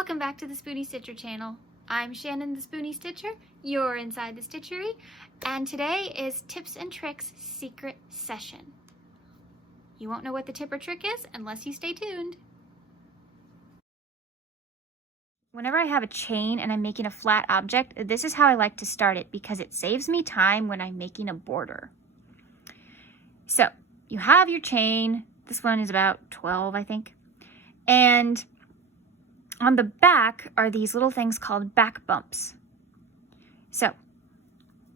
Welcome back to the Spoonie Stitcher channel. I'm Shannon the Spoonie Stitcher, you're inside the stitchery, and today is Tips and Tricks Secret Session. You won't know what the tip or trick is unless you stay tuned. Whenever I have a chain and I'm making a flat object, this is how I like to start it because it saves me time when I'm making a border. So you have your chain. This one is about 12, I think. And on the back are these little things called back bumps. So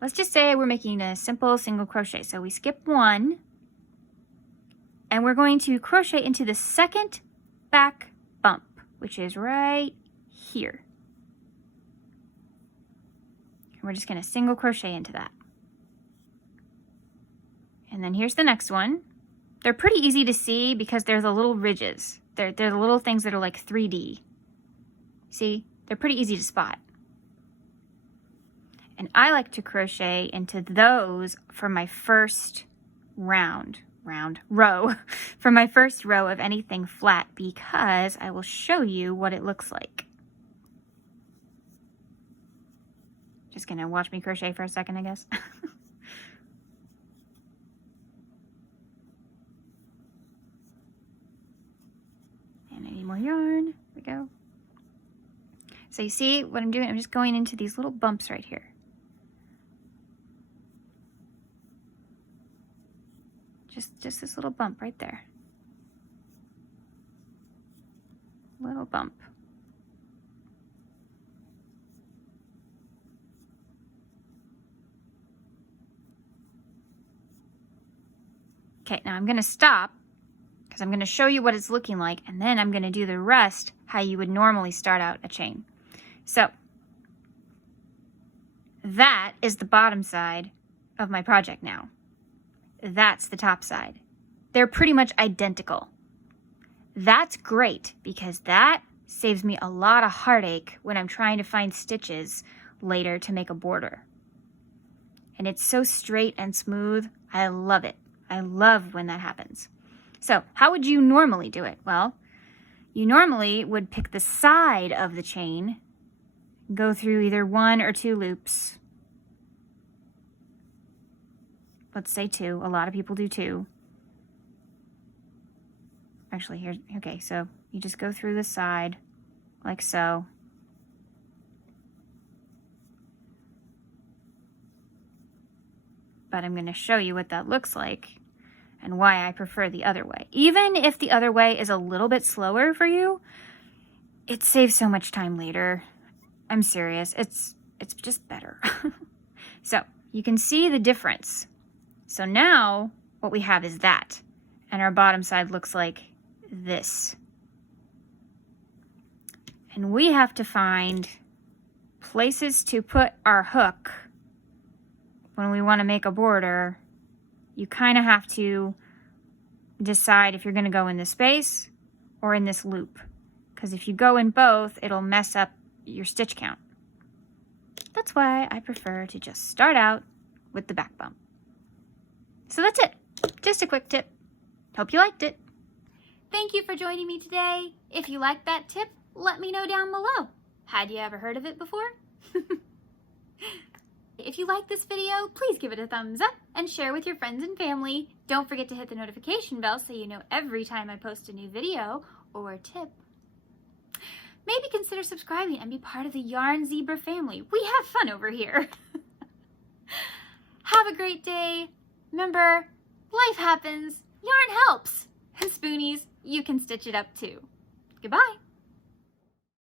let's just say we're making a simple single crochet. So we skip one and we're going to crochet into the second back bump, which is right here. And we're just going to single crochet into that. And then here's the next one. They're pretty easy to see because they're the little ridges. They're the little things that are like 3D. See, they're pretty easy to spot. And I like to crochet into those for my first row, for my first row of anything flat because I will show you what it looks like. Just gonna watch me crochet for a second, I guess. And I need more yarn. Here we go. So you see what I'm doing? I'm just going into these little bumps right here. Just this little bump right there. Little bump. Okay, now I'm going to stop because I'm going to show you what it's looking like, and then I'm going to do the rest how you would normally start out a chain. So that is the bottom side of my project now. That's the top side. They're pretty much identical. That's great because that saves me a lot of heartache when I'm trying to find stitches later to make a border. And it's so straight and smooth. I love it. I love when that happens. So how would you normally do it? Well, you normally would pick the side of the chain, go through either 1 or 2 loops. Let's say 2. A lot of people do 2. Actually, okay, so you just go through the side like so. But I'm going to show you what that looks like and why I prefer the other way. Even if the other way is a little bit slower for you, it saves so much time later. I'm serious. It's just better. So you can see the difference. So now what we have is that, and our bottom side looks like this. And we have to find places to put our hook when we want to make a border. You kind of have to decide if you're going to go in this space or in this loop. Because if you go in both, it'll mess up your stitch count. That's why I prefer to just start out with the back bump. So that's it. Just a quick tip. Hope you liked it. Thank you for joining me today. If you liked that tip, let me know down below. Had you ever heard of it before? If you like this video, please give it a thumbs up and share with your friends and family. Don't forget to hit the notification bell so you know every time I post a new video or tip. Maybe consider subscribing and be part of the Yarn Zebra family. We have fun over here. Have a great day. Remember, life happens, yarn helps. And Spoonies, you can stitch it up too. Goodbye.